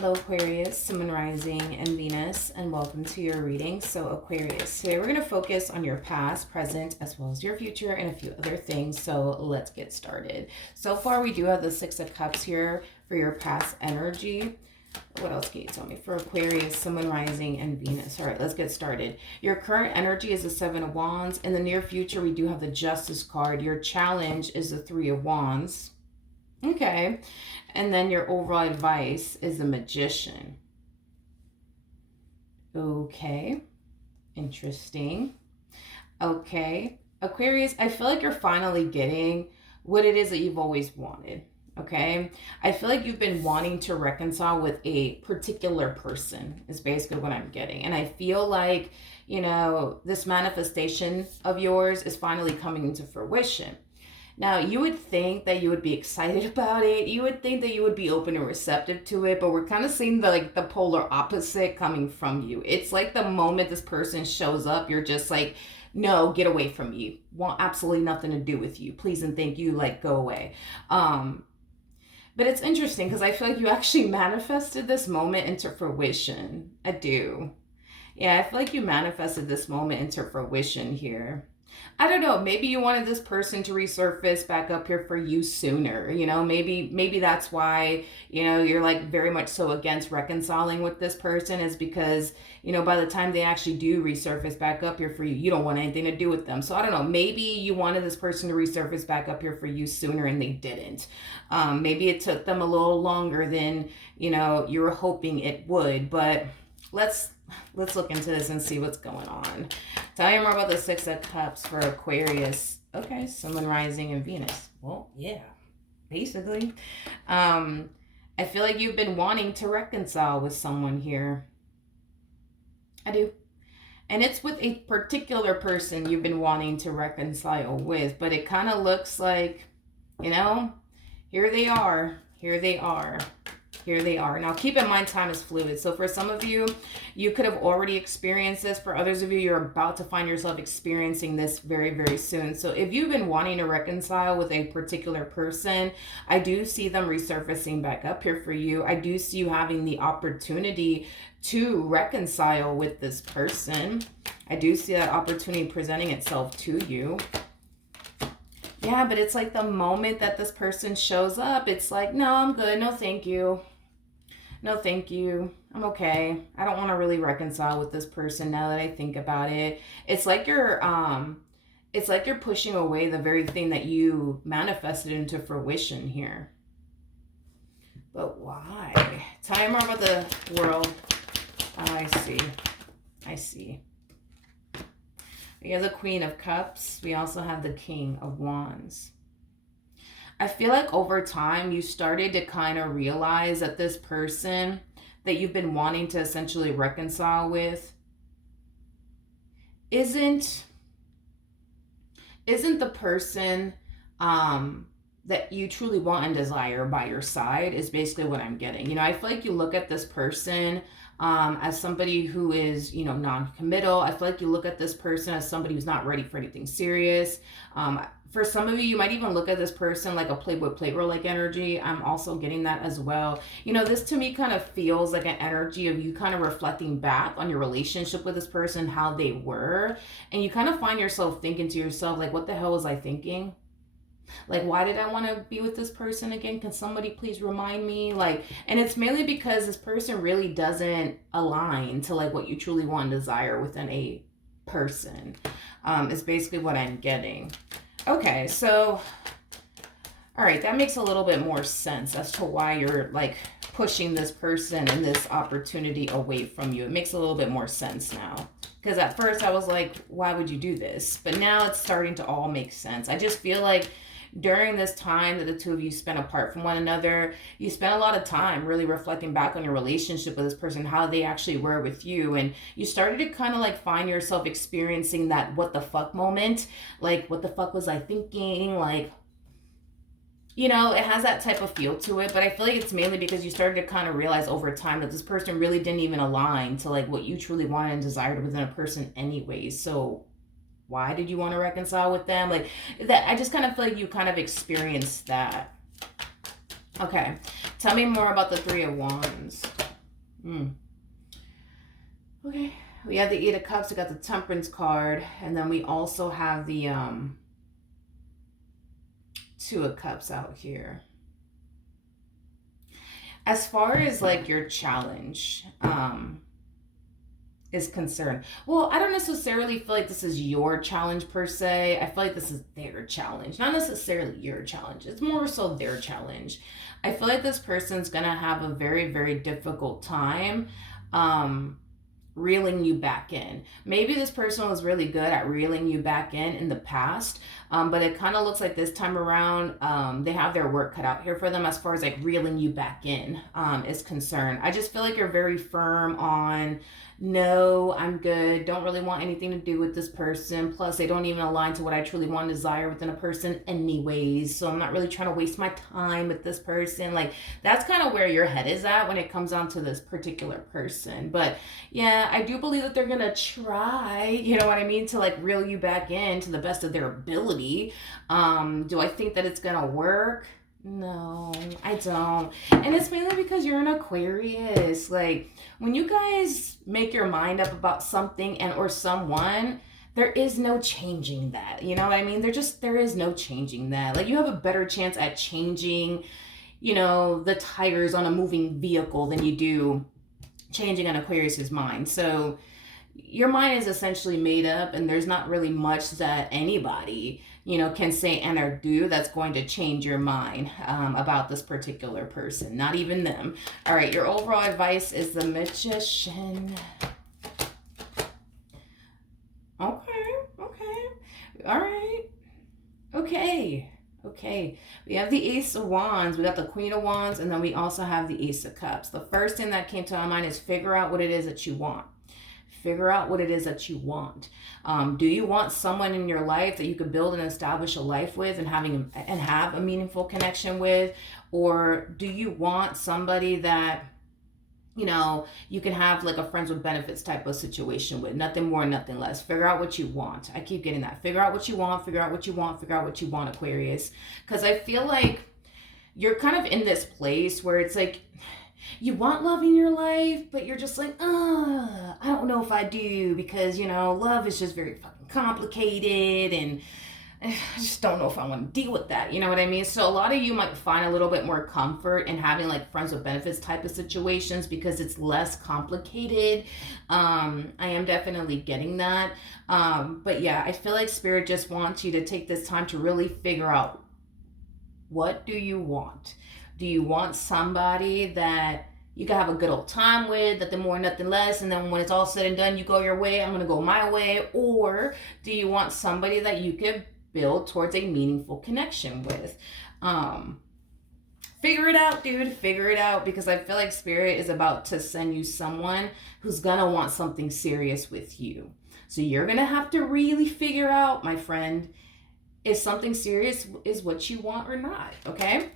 Hello Aquarius, Sun, Moon, Rising, and Venus, and welcome to your reading. So Aquarius, today we're going to focus on your past, present, as well as your future and a few other things. So let's get started. So far we do have the Six of Cups here for your past energy. What else can you tell me for Aquarius, Sun, Moon, Rising, and Venus? All right, let's get started. Your current energy is the Seven of Wands. In the near future, we do have the Justice card. Your challenge is the Three of Wands. Okay. And then your overall advice is the Magician. Okay. Interesting. Okay. Aquarius, I feel like you're finally getting what it is that you've always wanted. Okay. I feel like you've been wanting to reconcile with a particular person is basically what I'm getting. And I feel like, you know, this manifestation of yours is finally coming into fruition. Now, you would think that you would be excited about it. You would think that you would be open and receptive to it, but we're kind of seeing the polar opposite coming from you. It's like the moment this person shows up, you're just like, no, get away from me. Want absolutely nothing to do with you. Please and thank you, like, go away. But it's interesting because I feel like you actually manifested this moment into fruition. I do. Yeah, I feel like you manifested this moment into fruition here. I don't know, maybe you wanted this person to resurface back up here for you sooner, you know, maybe that's why, you know, you're like very much so against reconciling with this person is because, you know, by the time they actually do resurface back up here for you, you don't want anything to do with them. So I don't know, maybe you wanted this person to resurface back up here for you sooner and they didn't. Maybe it took them a little longer than, you know, you were hoping it would, but let's look into this and see what's going on. Tell me more about the Six of Cups for Aquarius. Okay, Sun, Moon, Rising, and Venus. Well, yeah, basically. I feel like you've been wanting to reconcile with someone here. I do. And it's with a particular person you've been wanting to reconcile with, but it kind of looks like, you know, here they are. Here they are. Here they are. Now, keep in mind, time is fluid. So for some of you, you could have already experienced this. For others of you, you're about to find yourself experiencing this very, very soon. So if you've been wanting to reconcile with a particular person, I do see them resurfacing back up here for you. I do see you having the opportunity to reconcile with this person. I do see that opportunity presenting itself to you. Yeah, but it's like the moment that this person shows up, it's like, no, I'm good. No, thank you. No, thank you. I'm okay. I don't want to really reconcile with this person now that I think about it. It's like you're pushing away the very thing that you manifested into fruition here. But why? Tell me more about the world. Oh, I see. I see. We have the Queen of Cups. We also have the King of Wands. I feel like over time you started to kind of realize that this person that you've been wanting to essentially reconcile with isn't the person that you truly want and desire by your side is basically what I'm getting. You know, I feel like you look at this person as somebody who is, you know, non-committal. I feel like you look at this person as somebody who's not ready for anything serious. For some of you, you might even look at this person like a Playboy Playgirl like energy. I'm also getting that as well. You know, this to me kind of feels like an energy of you kind of reflecting back on your relationship with this person, how they were. And you kind of find yourself thinking to yourself, like, what the hell was I thinking? Like, why did I want to be with this person again? Can somebody please remind me? Like, and it's mainly because this person really doesn't align to like what you truly want and desire within a person. Is basically what I'm getting. Okay, so, all right, that makes a little bit more sense as to why you're like pushing this person and this opportunity away from you. It makes a little bit more sense now. Because at first I was like, why would you do this? But now it's starting to all make sense. I just feel like during this time that the two of you spent apart from one another, you spent a lot of time really reflecting back on your relationship with this person, how they actually were with you. And you started to kind of like find yourself experiencing that what the fuck moment. Like, what the fuck was I thinking? Like, you know, it has that type of feel to it, but I feel like it's mainly because you started to kind of realize over time that this person really didn't even align to like what you truly wanted and desired within a person anyways. So why did you want to reconcile with them? Like that, I just kind of feel like you kind of experienced that. Okay, tell me more about the Three of Wands. Mm. Okay. We have the Eight of Cups. We got the Temperance card. And then we also have the Two of Cups out here. As far as like your challenge, is concerned. Well, I don't necessarily feel like this is your challenge per se. I feel like this is their challenge, not necessarily your challenge. It's more so their challenge. I feel like this person's gonna have a very, very difficult time reeling you back in. Maybe this person was really good at reeling you back in the past, but it kind of looks like this time around they have their work cut out here for them as far as like reeling you back in is concerned. I just feel like you're very firm on, no, I'm good, don't really want anything to do with this person, plus they don't even align to what I truly want and desire within a person anyways, so I'm not really trying to waste my time with this person. Like, that's kind of where your head is at when it comes down to this particular person. But yeah, I do believe that they're gonna try, you know what I mean, to like reel you back in to the best of their ability. Do I think that it's gonna work? No, I don't. And it's mainly because you're an Aquarius. Like, when you guys make your mind up about something and or someone, there is no changing that. You know what I mean? There is no changing that. Like, you have a better chance at changing, you know, the tires on a moving vehicle than you do changing an Aquarius's mind. So your mind is essentially made up, and there's not really much that anybody, you know, can say and or do that's going to change your mind about this particular person. Not even them. All right, your overall advice is the Magician. Okay, all right, okay. We have the Ace of Wands, we got the Queen of Wands, and then we also have the Ace of Cups. The first thing that came to my mind is figure out what it is that you want. Figure out what it is that you want. Do you want someone in your life that you could build and establish a life with and have a meaningful connection with? Or do you want somebody that, you know, you can have like a friends with benefits type of situation with? Nothing more, nothing less. Figure out what you want. I keep getting that. Figure out what you want, figure out what you want, figure out what you want, Aquarius. Because I feel like you're kind of in this place where it's like, you want love in your life, but you're just like, I don't know if I do, because, you know, love is just very fucking complicated, and I just don't know if I want to deal with that. You know what I mean? So a lot of you might find a little bit more comfort in having like friends with benefits type of situations because it's less complicated. I am definitely getting that. But yeah, I feel like Spirit just wants you to take this time to really figure out, what do you want? Do you want somebody that you can have a good old time with, nothing more, nothing less, and then when it's all said and done, you go your way, I'm going to go my way? Or do you want somebody that you could build towards a meaningful connection with? Figure it out, dude. Figure it out, because I feel like Spirit is about to send you someone who's going to want something serious with you. So you're going to have to really figure out, my friend, if something serious is what you want or not, okay?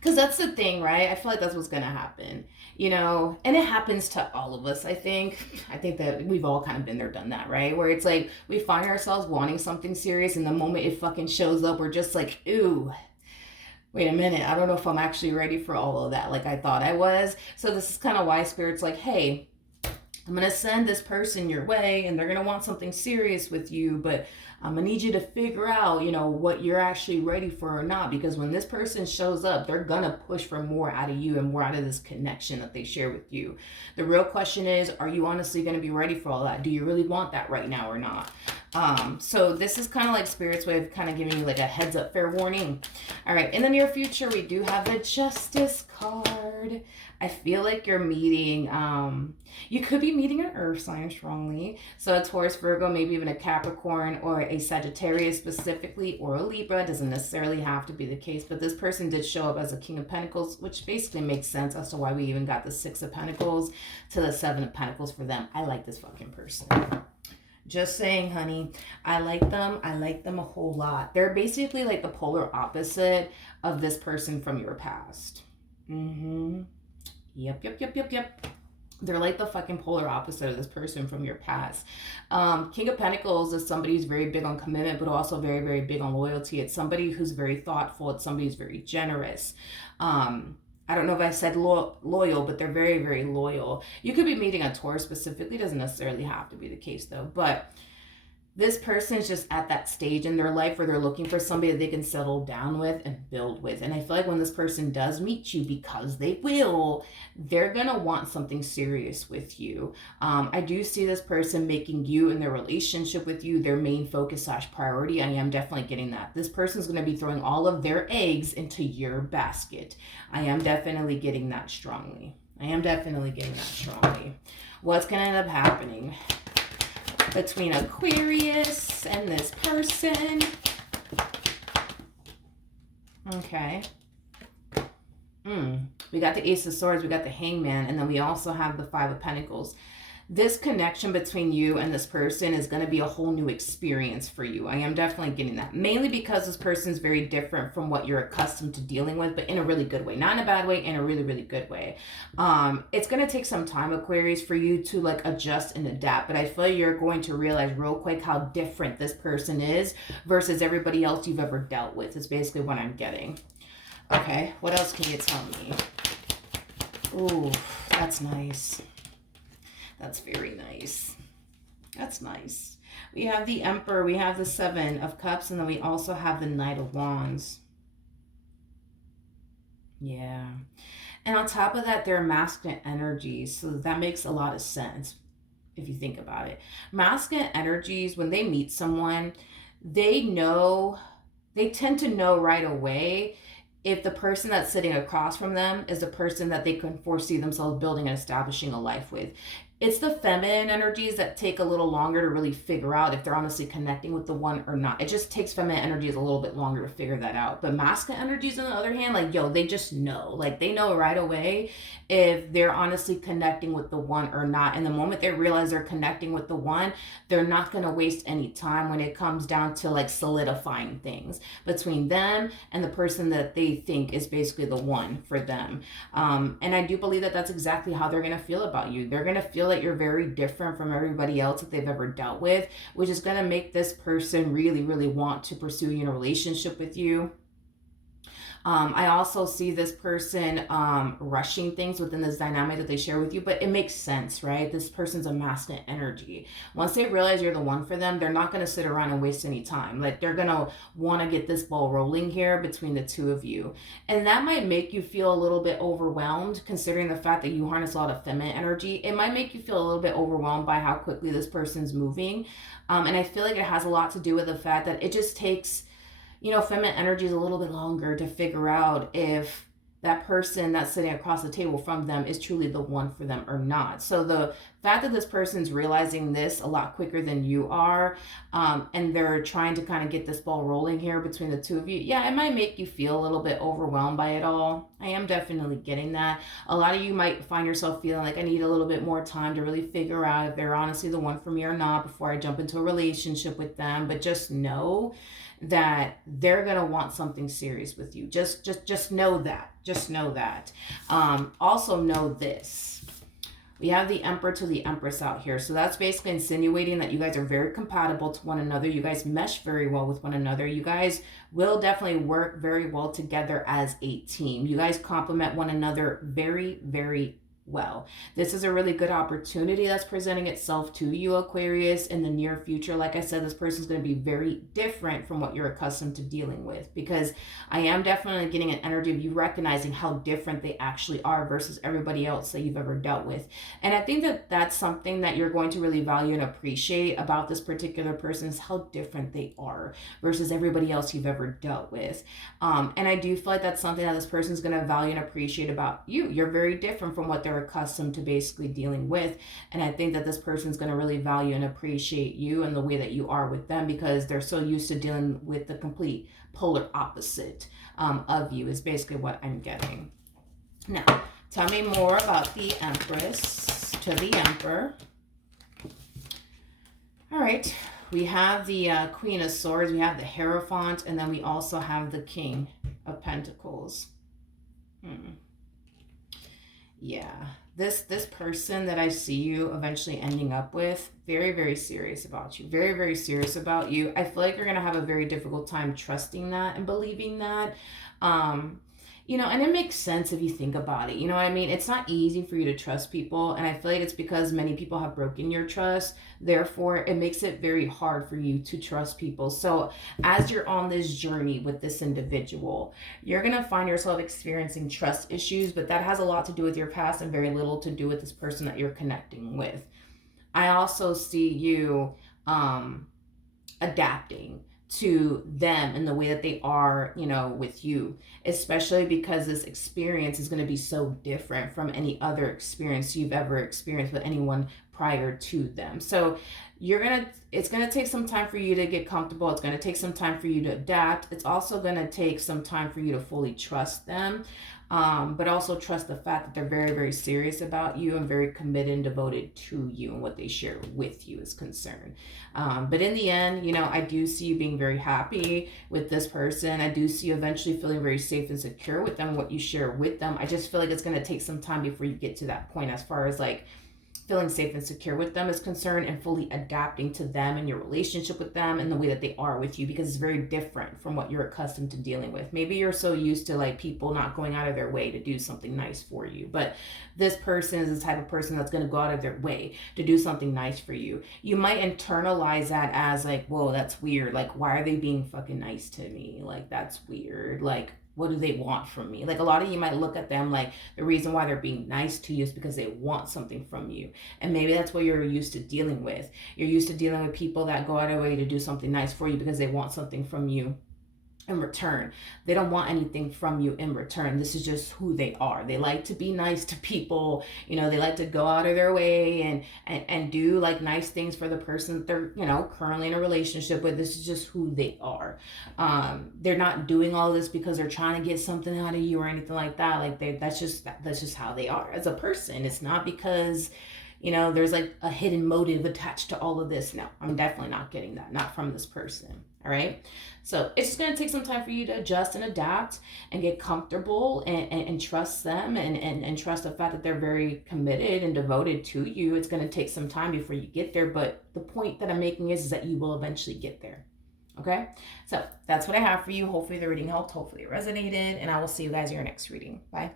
Because that's the thing, right? I feel like that's what's going to happen, you know, and it happens to all of us, I think. I think that we've all kind of been there, done that, right? Where it's like we find ourselves wanting something serious, and the moment it fucking shows up, we're just like, ooh, wait a minute, I don't know if I'm actually ready for all of that like I thought I was. So this is kind of why Spirit's like, hey, I'm going to send this person your way, and they're going to want something serious with you, but I'm going to need you to figure out, you know, what you're actually ready for or not, because when this person shows up, they're going to push for more out of you and more out of this connection that they share with you. The real question is, are you honestly going to be ready for all that? Do you really want that right now or not? So this is kind of like Spirit's way of kind of giving you like a heads up, fair warning. All right, in the near future, we do have the Justice card. I feel like you're meeting, you could be meeting an earth sign strongly. So a Taurus, Virgo, maybe even a Capricorn or a Sagittarius specifically, or a Libra. Doesn't necessarily have to be the case, but this person did show up as a King of Pentacles, which basically makes sense as to why we even got the Six of Pentacles to the Seven of Pentacles for them. I like this fucking person. Just saying, honey. I like them. I like them a whole lot. They're basically like the polar opposite of this person from your past. Yep. They're like the fucking polar opposite of this person from your past. King of Pentacles is somebody who's very big on commitment, but also very, very big on loyalty. It's somebody who's very thoughtful. It's somebody who's very generous. I don't know if I said loyal, but they're very, very loyal. You could be meeting a Taurus specifically. Doesn't necessarily have to be the case though. But this person is just at that stage in their life where they're looking for somebody that they can settle down with and build with. And I feel like when this person does meet you, because they will, they're going to want something serious with you. I do see this person making you and their relationship with you their main focus / priority. I am definitely getting that. This person's going to be throwing all of their eggs into your basket. I am definitely getting that strongly. What's going to end up happening between Aquarius and this person? Okay. We got the Ace of Swords, we got the Hangman, and then we also have the Five of Pentacles. This connection between you and this person is going to be a whole new experience for you. I am definitely getting that. Mainly because this person is very different from what you're accustomed to dealing with, but in a really good way. Not in a bad way, in a really, really good way. It's going to take some time, Aquarius, for you to like adjust and adapt. But I feel like you're going to realize real quick how different this person is versus everybody else you've ever dealt with. Is basically what I'm getting. Okay, what else can you tell me? Ooh, that's nice. That's very nice. That's nice. We have the Emperor, we have the Seven of Cups, and then we also have the Knight of Wands. Yeah. And on top of that, they're masculine energies, so that makes a lot of sense if you think about it. Masculine energies, when they meet someone, they tend to know right away if the person that's sitting across from them is a person that they can foresee themselves building and establishing a life with. It's the feminine energies that take a little longer to really figure out if they're honestly connecting with the one or not. It just takes feminine energies a little bit longer to figure that out. But masculine energies, on the other hand, like, yo, they just know. Like, they know right away if they're honestly connecting with the one or not. And the moment they realize they're connecting with the one, they're not going to waste any time when it comes down to, like, solidifying things between them and the person that they think is basically the one for them. And I do believe that that's exactly how they're going to feel about you. They're going to feel that you're very different from everybody else that they've ever dealt with, which is going to make this person really, really want to pursue you in a relationship with you. I also see this person rushing things within this dynamic that they share with you, but it makes sense, right? This person's a masculine energy. Once they realize you're the one for them, they're not going to sit around and waste any time. Like, they're going to want to get this ball rolling here between the two of you. And that might make you feel a little bit overwhelmed, considering the fact that you harness a lot of feminine energy. It might make you feel a little bit overwhelmed by how quickly this person's moving. And I feel like it has a lot to do with the fact that it just takes, you know, feminine energy is a little bit longer to figure out if that person that's sitting across the table from them is truly the one for them or not. So the fact that this person's realizing this a lot quicker than you are, and they're trying to kind of get this ball rolling here between the two of you, yeah, it might make you feel a little bit overwhelmed by it all. I am definitely getting that. A lot of you might find yourself feeling like, I need a little bit more time to really figure out if they're honestly the one for me or not before I jump into a relationship with them. But just know that they're gonna want something serious with you. Just know that. Just know that. Also know this. We have the Emperor to the Empress out here. So that's basically insinuating that you guys are very compatible to one another. You guys mesh very well with one another. You guys will definitely work very well together as a team. You guys complement one another very, very well. This is a really good opportunity that's presenting itself to you, Aquarius, in the near future. Like I said, this person's going to be very different from what you're accustomed to dealing with, because I am definitely getting an energy of you recognizing how different they actually are versus everybody else that you've ever dealt with. And I think that that's something that you're going to really value and appreciate about this particular person, is how different they are versus everybody else you've ever dealt with. And I do feel like that's something that this person's going to value and appreciate about you. You're very different from what they're accustomed to basically dealing with, and I think that this person's going to really value and appreciate you and the way that you are with them, because they're so used to dealing with the complete polar opposite of you, is basically what I'm getting. Now, tell me more about the Empress to the Emperor. All right, we have the Queen of Swords, we have the Hierophant, and then we also have the King of Pentacles. Yeah, this person that I see you eventually ending up with, very, very serious about you. Very, very serious about you. I feel like you're going to have a very difficult time trusting that and believing that. And it makes sense if you think about it. You know what I mean? It's not easy for you to trust people. And I feel like it's because many people have broken your trust. Therefore, it makes it very hard for you to trust people. So, as you're on this journey with this individual, you're going to find yourself experiencing trust issues, but that has a lot to do with your past and very little to do with this person that you're connecting with. I also see you adapting to them and the way that they are, with you, especially because this experience is going to be so different from any other experience you've ever experienced with anyone prior to them. So it's going to take some time for you to get comfortable. It's going to take some time for you to adapt. It's also going to take some time for you to fully trust them. But also trust the fact that they're very, very serious about you and very committed and devoted to you and what they share with you is concerned. But in the end, I do see you being very happy with this person. I do see you eventually feeling very safe and secure with them, what you share with them. I just feel like it's going to take some time before you get to that point as far as like feeling safe and secure with them is concerned and fully adapting to them and your relationship with them and the way that they are with you, because it's very different from what you're accustomed to dealing with. Maybe you're so used to like people not going out of their way to do something nice for you, but this person is the type of person that's going to go out of their way to do something nice for you. You might internalize that as like, whoa, that's weird. Like, why are they being fucking nice to me? Like, that's weird. Like, what do they want from me? Like, a lot of you might look at them like the reason why they're being nice to you is because they want something from you. And maybe that's what you're used to dealing with. You're used to dealing with people that go out of their way to do something nice for you because they want something from you in return. They don't want anything from you in return. This is just who they are. They like to be nice to people. They like to go out of their way and do like nice things for the person that they're, currently in a relationship with. This is just who they are. They're not doing all this because they're trying to get something out of you or anything like that. Like that's just how they are as a person. It's not because there's like a hidden motive attached to all of this. No, I'm definitely not getting that. Not from this person. All right. So it's just going to take some time for you to adjust and adapt and get comfortable and trust them and trust the fact that they're very committed and devoted to you. It's going to take some time before you get there. But the point that I'm making is that you will eventually get there. Okay. So that's what I have for you. Hopefully the reading helped. Hopefully it resonated. And I will see you guys in your next reading. Bye.